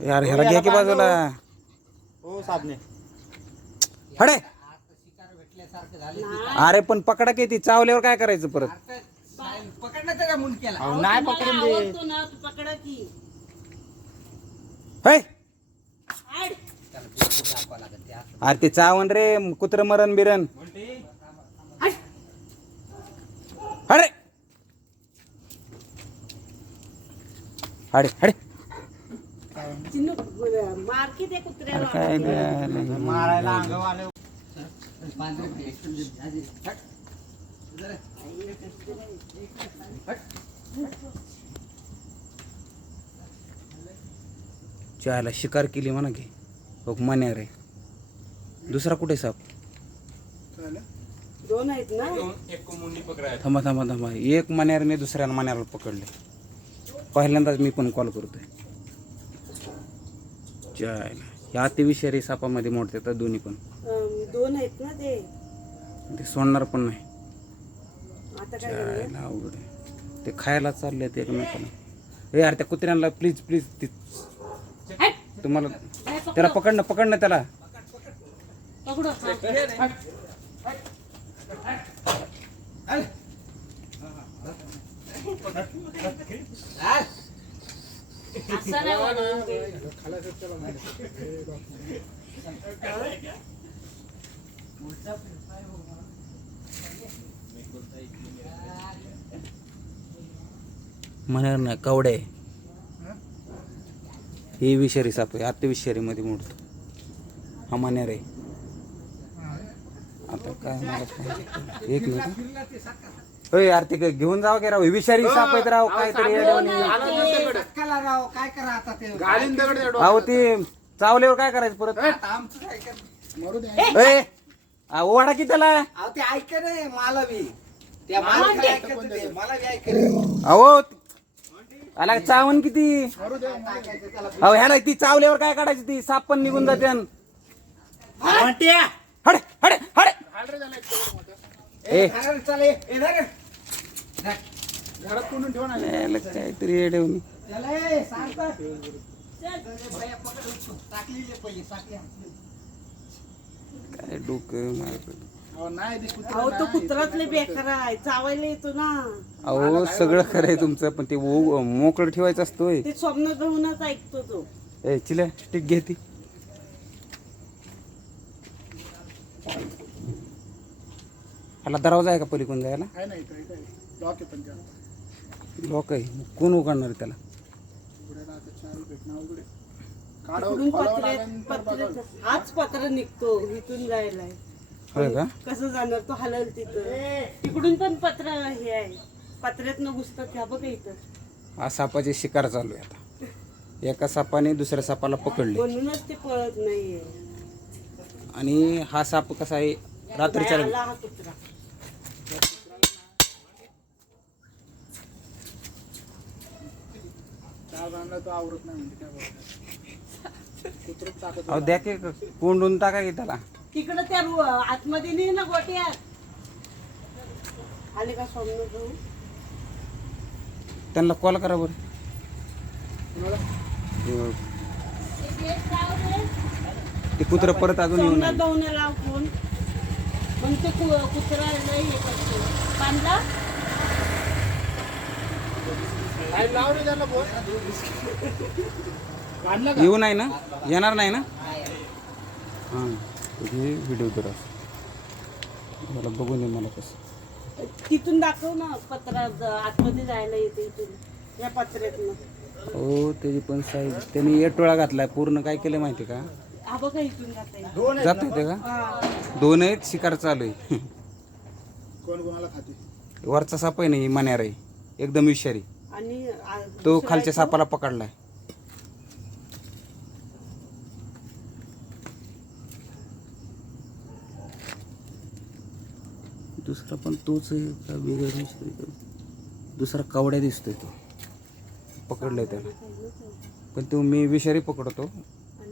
यार ह्याला घ्या की बाजूला? हो साबणे हडे! अरे पण पकडा की ती. चावल्यावर काय करायचं परत? अहो, नाही पकडून दे. आवडतो ना तू पकडा की. है आड. अरे ते चावण रे कुत्र मरण बिरण हडे! हडे हडे. काय. मारायला अंगवाले. शिकार केली म्हणा की हो मन्या रे. दुसरा कुठे साप? दोन आहेत ना? थांबा थांबा थांबा. एक मण्यारने दुसऱ्या मण्याला पकडले. पहिल्यांदाच मी पण कॉल करतोय. चायला ह्या अतिविषारी सापामध्ये मोडते तर दोन्ही पण. अं, दोन आहेत ना ते. ते सोडणार पण नाही. आता काय करूया? चायला अवघड आहे ते खायला चालले ते एकमेकांना. ए यार त्या कुत्र्यांना प्लीज प्लीज ती. तुम्हाला. त्याला पकडणं पकडणं त्याला. असं नाही. म्हणणार नाही कवडे. हे विषारी साप आहे अतिविषारी मध्ये मोडतो. हा मण्यार आहे. आता काय मला एक मिनिट. होय यार ते काय घेऊन जावं की राव? हे विषारी साप आहेत राव काहीतरी येड्यावानी. काय करा आता ते? अहो ते चावल्यावर काय करायचं परत? ए, आ, ओढा की त्याला? अहो ते ऐक रे मला बी. त्या मला काय ऐकत ते, मला बी ऐकत अहो आला चावण किती? अहो ह्याला ती चावल्यावर काय काढायची ती? साप पण निघून जाते हडे हडे हडे. ए. याला काहीतरी काय डोकं मारत अहो तो कुत्रातले बेकार आहे. चावायला येतो ना. अहो सगळं खरं आहे तुमचं पण ते ओ- मोकळं ठेवायचं असतोय. ते स्वप्न घेऊनच ऐकतो तो. ए चिल्या स्टिक घे ती. ह्याला दरवाजा आहे का पलीकडून जायला? लॉक आहे कोण उघडणार त्याला? हाच पत्र निघतो इथून जायला. होय का? कसं जाणार? तो हलल तिथं. तिकडून पण पत्र हे आहे. पत्र्यात घुसतात ह्या बघा इथं. हा सापाची शिकार चालू आहे आता. एका सापाने दुसऱ्या सापाला पकडले. म्हणूनच ते पळत नाहीये. आणि हा साप कसा आहे? रात्रीच्या हा कुत्रा. अहो द्या की कोंडून टाका की त्याला. तिकडं त्या रु- आतमध्ये नाही ना गोट्यात? आले का स्वप्न घेऊन त्यांना कॉल करा बरं. ते कुत्र परत अजून येऊन सोमनाथ भाऊने लाव फोन. मग ते कु- कुत्रा नाही हे करतो. बांधला येऊ नाही ना? येणार नाही ना? हां. हे व्हिडिओ करा मला बघून दे मला कसं. तिथून दाखव ना पत्रात आतमध्ये जायला येते इथून. या पत्र्यातनं. हो त्याची पण साईज त्यांनी एटोळा घातलाय पूर्ण काय केलं माहिती का? बघा इथून जाते जात होते का? हा. दोन आहेत शिकार चालू आहे. कोण कोणाला खाते? वरचा साप आहे ना ही मण्यार आहे. एकदम विषारी आणि आ- तो दुसरा खालच्या सापाला पकडलाय. दुसरा पण तोच आहे का वेगळा दिसतोय तो? दुसरा कवड्या दिसतोय तो. पकडलाय त्याला. पण तो मी विषारी पकडतो.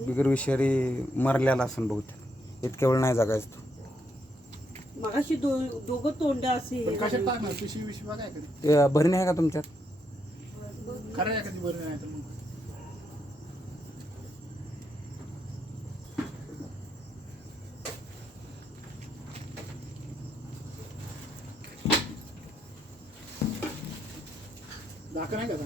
बिगर विषारी मरलेला असून बहुतेक इतक्या वेळ नाही जगायचं तो. मगाशी दो दोघं तोंड असे झाले. पिशवी विशवी बघाय कधी ते भरणी आहे का तुमच्यात? खरं आहे कधी बरं नाही तर मग? दाखव नाही का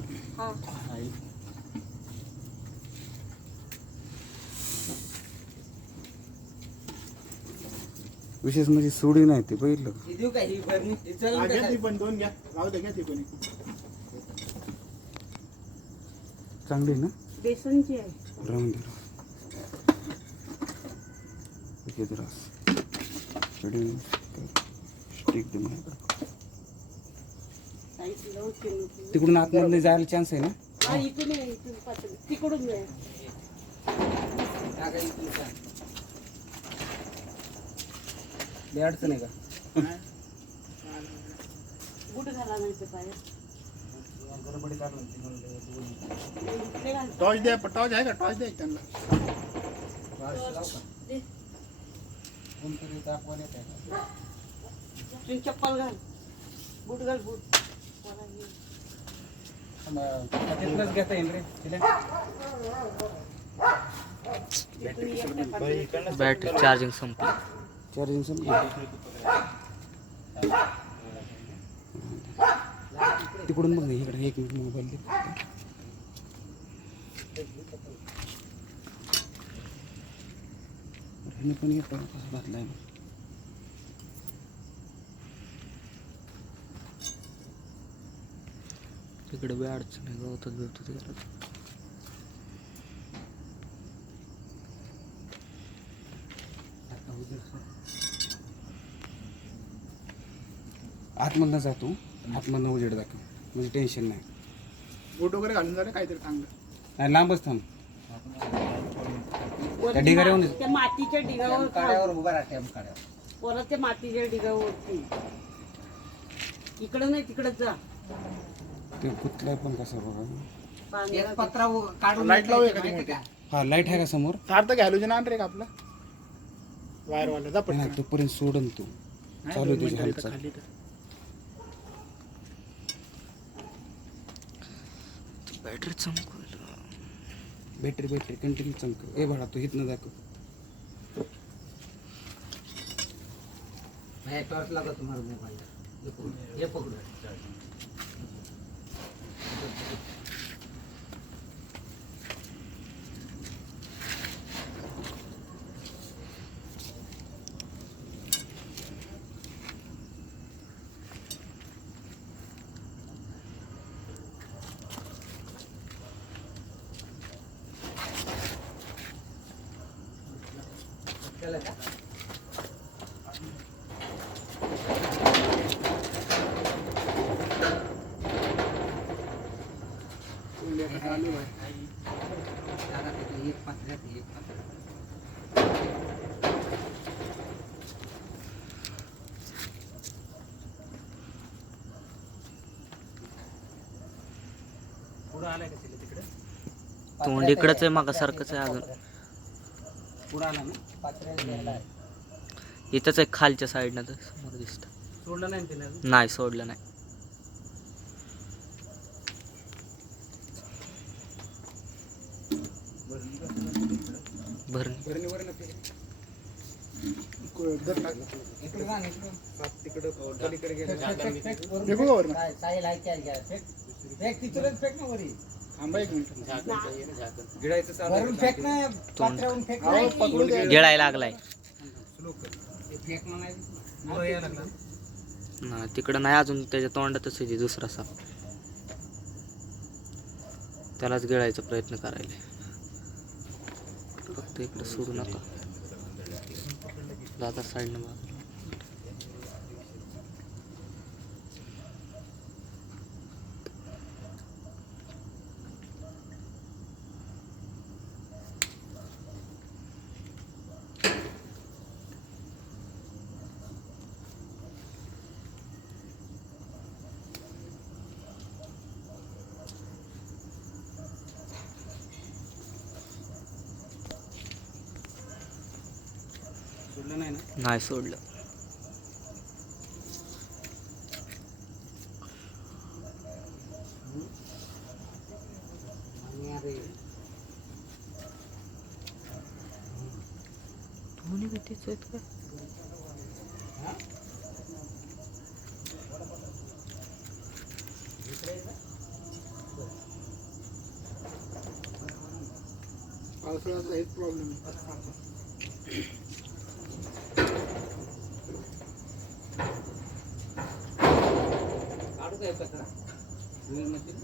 विशेष म्हणजे सोडी नाही ते बघितलं? देऊ का पण? दोन घ्या. राहू दे घ्या ते पण. एक. चांगली आहे ना? बेसनची आहे. राहून दे शेडिंग स्टिक. तिकडून आतमधनं जायला चान्स आहे ना? हा इथून तिकडून अडचण आहे का. बुट घाला नाही ते पाय गडबडी काढून ती म्हणलं, दोन. इकडे घाल टॉर्च द्या टॉर्च आहे का टॉर्च द्या एक त्यांना वास लाव का? दे. कोणतरी तापवान येत आहे का? तू चप्पल घाल बूट घाल बूट मला हे. मग तिथनंच घेता येईल रे तिला इथून एकट्या पाठीवर. बॅटरी चार्जिंग संपली चार्जिंग संपलं तिकडून बघ ना इकडे. एक मिनिट मोबाईल ह्याने पण येतो. कसं घातलाय ना. तिकडे बी अडचण आहे गवतात बिवतात तिकडे. आतमधनं जातो आतमधनं उजेड दाखव. म्हणजे टेन्शन नाही. बूट वगैरे घालून झालं काहीतरी चांगलं. नाही लांबच थांब. वरती ढिगाऱ्यावर त्या मातीच्या ढिगावर काड्यावर. उभा राहा टॅम्प काड्यावर. परत त्या मातीच्या ढिगावरती इकडं नाही तिकडं जा. ते कुठलाय पण कसं बघा. पाण्याला एक पत्रा उ- काढून लाइट लावू एखादी मोठी. हा आहे का समोर? सार्थक हॅलोजन आण रे का आपला. वायरवाला जा नाही पटकन. तोपर्यंत सोडन तू. चालू दोन आहे तुझी मिनिटं इथं हालचाल. खाली तर. बॅटरी चमकवलं. बॅटरी बॅटरी कंटिन्यू चमक ए भाडा तू हितनं दाखव. हे टॉर्च लगा तुम्हाला मोबाईल हे पकडू. हे पकडू चला का चालू आहे. दादा तिथे एक पत्र्यात एक पत्र्यात पुढं आलाय का तिला तिकडे तोंड इकडंच आहे मागासारखंच आहे अजून पुढं आला ना पत्र्याला घ्यायला आहे. इथंच आहे खालच्या साईडनं तर समोर दिसतं सोडलं नाही ना तिने अजून नाही सोडलं नाही भरणी भरणीवर ना को- जर का- इकडं जा ना, इकडं. तिकडं पलीकडे गेलं फेक, फेक, फेक, वरून फेकू का वरून? काय- साहिल आहे त्या घ्या. फेक. फेक, तिथूनच फेक ना वरी. थांबा एक मिनिट. गिळायचं चालू आहे वरून का? फेक ना पत्र्यावरून फेक अहो, नाही. पकडू द्या. गिळायला लागलाय. यायला लागला. नाही तिकडं नाही अजून त्याच्या तोंडातच आहे ते दुसरा साप. त्यालाच गिळायचा प्रयत्न करायला. फक्त इकडे सोडू नका. जाता साईडनं बाजूला सोडलं नाही ना? नाही सोडलं आणि अरे, दोन्ही भीतीच आहेत का पावसाळ्याचा हेच प्रॉब्लेम आहे काढू काय कचरा मध्ये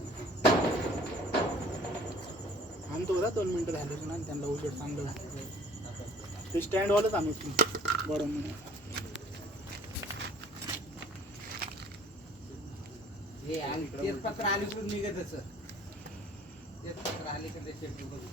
आणतो बघा दोन मिनटं झाले ना त्यांना उजेड चांगलं झालं. ते स्टँडवालंच आम्ही बरं म्हणून हे आणि तेच पत्र अलीकडून निघत सर तेच पत्र अलीकडे शेपटी बघू.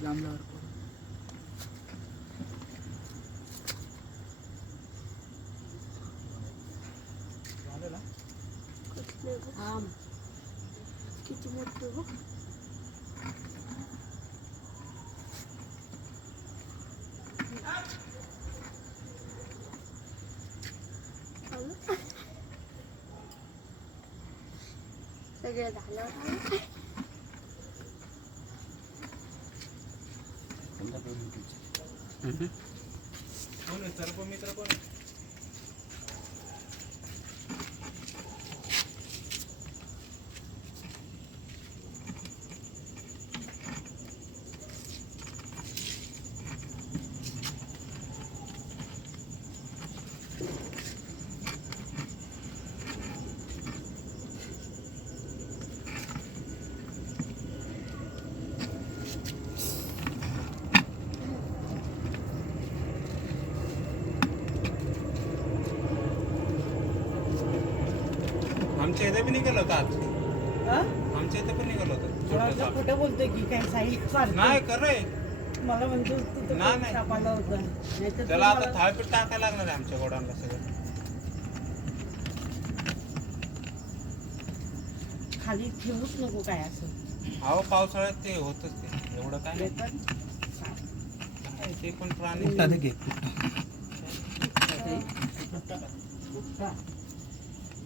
हे लांबल्यावर करू. झालं ना? आम किती मोठे हो सगळं झालं हम्म. कोण आहे सर्पमित्र कोण आहे? आमच्या इथे पण निघालं होतं आज हा? आमच्या इथे पण निघालं होतं मला कुठं बोलतोय की काय साई सारखं. नाही खरंय मला म्हणतो तिथं नाही, नाही. सापाला होतं नाहीतर त्याला आता थाळपीठ टाकायला लागणार आहे आमच्या गोडांना सगळं खाली ठेवूच नको काय असं अहो पावसाळ्यात ते होतच ते एवढं काय नाही. काय ते पण प्राणी घे.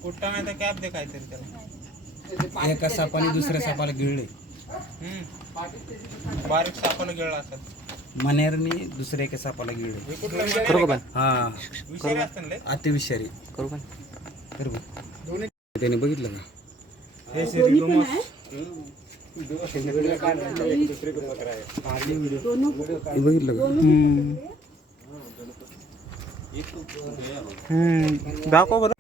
कुठं नाही तर कॅप दे काहीतरी त्याला एका सापाने दुसऱ्या सापाला गिळले. बारीक सापाला गिळला असत मनेरने दुसऱ्या एका सापाला गिळले हे करू का हा? विषारी असतं ना लय? अतिविषारी करू पण कर बघ. त्याने बघितलं का हे बघितलं का दाखव बरं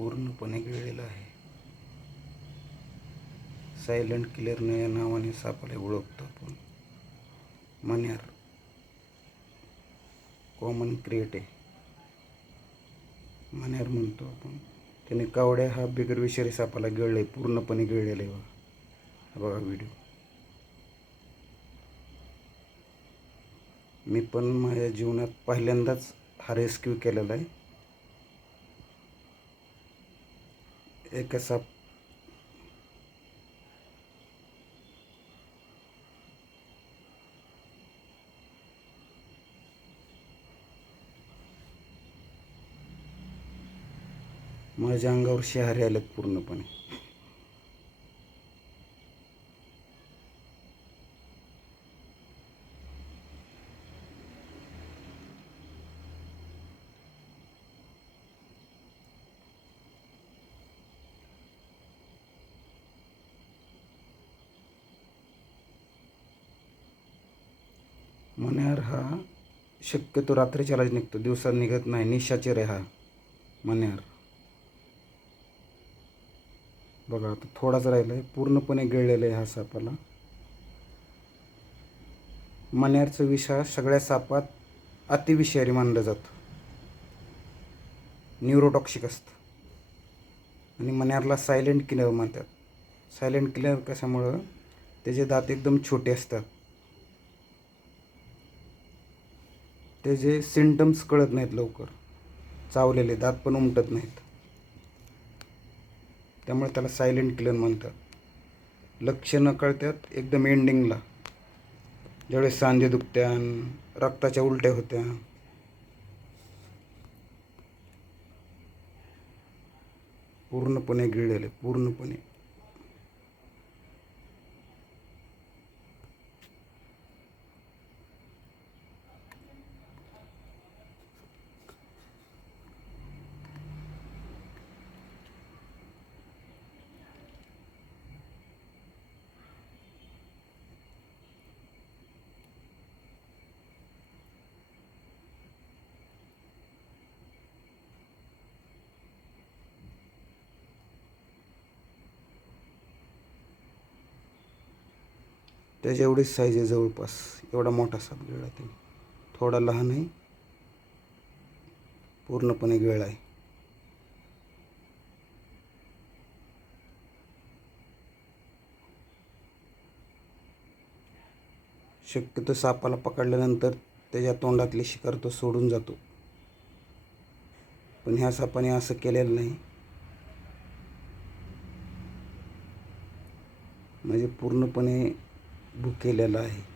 पूर्णपणे गिळलेलं आहे. सायलेंट किलरनं या नावाने सापाला ओळखतो आपण. मन्यार. कॉमन क्रिएट आहे. मन्यार म्हणतो आपण. त्याने कावड्या हा बिगर विषारी सापाला गिळले पूर्णपणे गिळलेला आहे बघा. बघा व्हिडिओ मी पण माझ्या जीवनात पहिल्यांदाच हा रेस्क्यू केलेला आहे. एक साप माझ्या अंगावर शहारे आलं पूर्णपणे. मन्यार हा शक्यतो रात्रीच्यालाच निघतो दिवसात निघत नाही निशाचर आहे हा मन्यार बघा आता थोडाच राहिला आहे पूर्णपणे गिळलेला आहे हा सापाला मन्यारचं विष हा सगळ्या सापात अतिविषारी मानलं जातं. न्यूरोटॉक्सिक असतं. आणि मन्यारला सायलेंट किलर म्हणतात. सायलेंट किलर कशामुळं? त्याचे दात एकदम छोटे असतात. त्याचे सिमटम्स कळत नाहीत लवकर. चावलेले दात पण उमटत नाहीत. त्यामुळे त्याला सायलेंट किलर म्हणतात. लक्षणं कळतात एकदम एंडिंगला ज्यावेळेस सांधे दुखत्या रक्ताच्या उलट्या होत्या. पूर्णपणे गिळलेले पूर्णपणे. त्याच्या एवढीच साईज आहे जवळपास. एवढा मोठा साप गिळला त्याने थोडा लहान आहे. पूर्णपणे गिळला आहे. शक्यतो सापाला पकडल्यानंतर त्याच्या तोंडातली शिकार तो सोडून जातो. पण ह्या सापाने असं केलेलं नाही. म्हणजे पूर्णपणे बुक केलेला आहे.